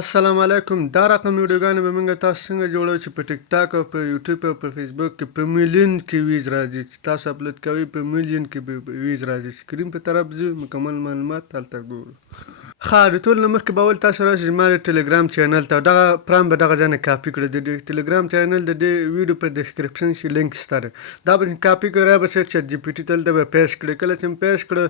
السلام علیکم. دا رقم ویډیوګانې به موږ تاسو څنګه جوړو چې په ټیک ټاک او په یوټیوب او په فیسبوک کې په میلیون کې ویز راځي، چې تاسو اپلوډ کوئ په میلیون کې به ویز راځي. سکرین په طرف ځو، مکمل معلومات هلته ګورو. ښه، د ټول نه مخکې به اول تاسو راشئ زما د ټلیګرام چینل ته. دغه پرام به دغه ځای نه کاپي کړئ. د ټلیګرام چینل د دې ویډیو په ډسکرپشن کې لینک شته دی. دا به کاپي کړئ، رابسئ چیټ جي پي ټي دلته به پیسټ کړئ. کله چې مو پیسټ کړه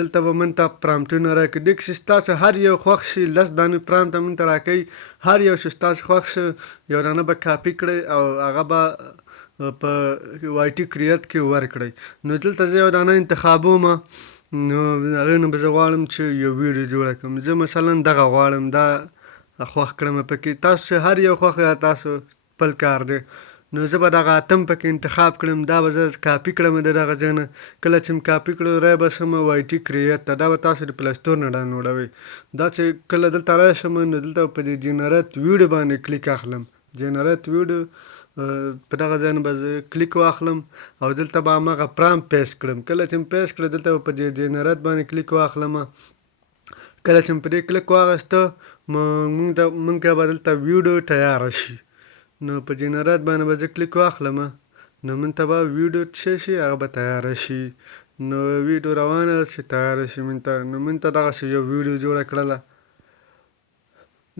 دلته به من ته پرامپټونه راکړي. دې کې چې ستاسو هر یو خوښ شي 10 دانې پرامپټ من ته راکوي. هر یو چې ستاسو خوښ شي یو دانه به کاپي کړئ او هغه به په واي ټي کریټ کې ورکړئ. نو دلته زه یو دانه انتخابوم، نو هغې نه به زه غواړم چې یو ویډیو جوړه کړم. زه مثلا دغه غواړم، دا خوښ کړم پکې. تاسو چې هر یو خوښ یا تاسو خپل کار دی. نو زه به دغه اتم پکې انتخاب کړم. دا به زه کاپي کړم د دغه ځای نه. کله چې مې کاپي کړو رای بسم واي ټي کریټ ته. دا به تاسو د پلی سټور نه ډاونلوډوئ. دا چې کله دلته راشم نو دلته په دې جنریټ ویډیو باندې کلیک اخلم. جنریټ ویډیو په دغه ځای نه به زه کلیک واخلم او دلته به هماغه پرامپټ پیسټ کړم. کله چې مې پیسټ کړه دلته به په دې جنریټ باندې کلیک واخلم. کله چې مې په دې کلیک واخیسته موږ به دلته ویډیو تیاره شي. نو په جنریټ باندې به زه کلیک واخلم، نو من ته به ویډیو څه شي هغه به تیاره شي. نو ویډیو روانه ده چې تیاره شي من ته. نو من ته دغسې یو ویډیو جوړه کړله.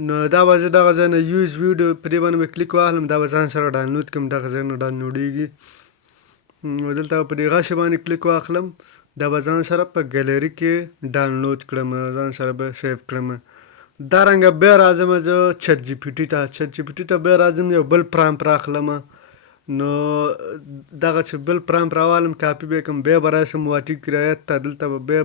نو دا به زه دغه ځای نه یوز ویډیو په دې باندې به کلیک واخلم. دا به ځان سره ډاونلوډ کړم. دغه ځای نه ډاونلوډېږي. نو دلته په دې غشې باندې کلیک واخلم. دا به ځان سره په ګیلري کې ډاونلوډ کړم، ځان سره به سیف کړم. دا رنګه بیا راځم زه چیټ جي پي ټي ته. چیټ جي پي ټي ته بیا راځم، یو بل پرامپټ راخلم. نو دغه چې بل پرامپټ راوالم کاپي به یې کړم. بیا به راشم واي ټي کریټ ته. دلته به بیا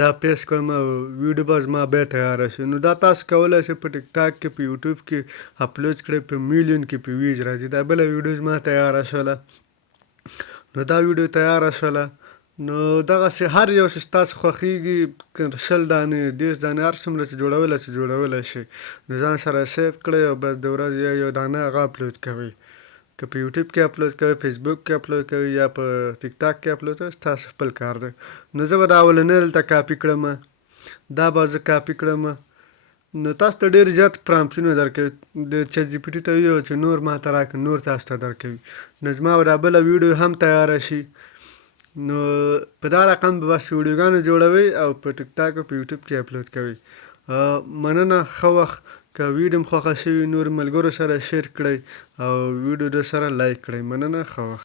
دا پیسټ کړم او ویډیو به زما بیا تیاره شي. نو دا تاسو کولی شئ په ټیک ټاک کې، په یوټیوب کې اپلوډ کړئ. په میلیون کې په ویز راځي. دا بله ویډیو زما تیاره شوله. نو دا ویډیو تیاره شوله. نو دغسې هر یو چې ستاسو خوښېږي 20 دانې 30 دانې هر څومره چې جوړولی شئ. نو ځان سره سیف کړئ او بس د ورځې یو دانه هغه اپلوډ کوئ. که په یوټیوب کې اپلوډ کوئ، فیسبوک کې اپلوډ کوئ یا په ټیک ټاک کې اپلوډ کوئ، ستاسو خپل کار دی. نو زه به دا اولنی دلته کاپي کړم. دا به زه کاپي کړم. نو تاسو ته ډېر زیات پرامپټونه درکوي. د چیټ جي پي ټي ته ویو چې نور ماته راکړه، نور تاسو ته درکوي. نو زما به دا بله ویډیو هم تیاره شي. نو په دا رقم به بس ویډیوګانې جوړوئ او په ټیک ټاک او په یوټیوب کې اپلوډ کوئ. مننه، ښه وخت. که ویډیو مو خوښه شوي نور ملګرو سره شیر کړئ او ویډیو در سره لایک کړئ. مننه، ښه وخت.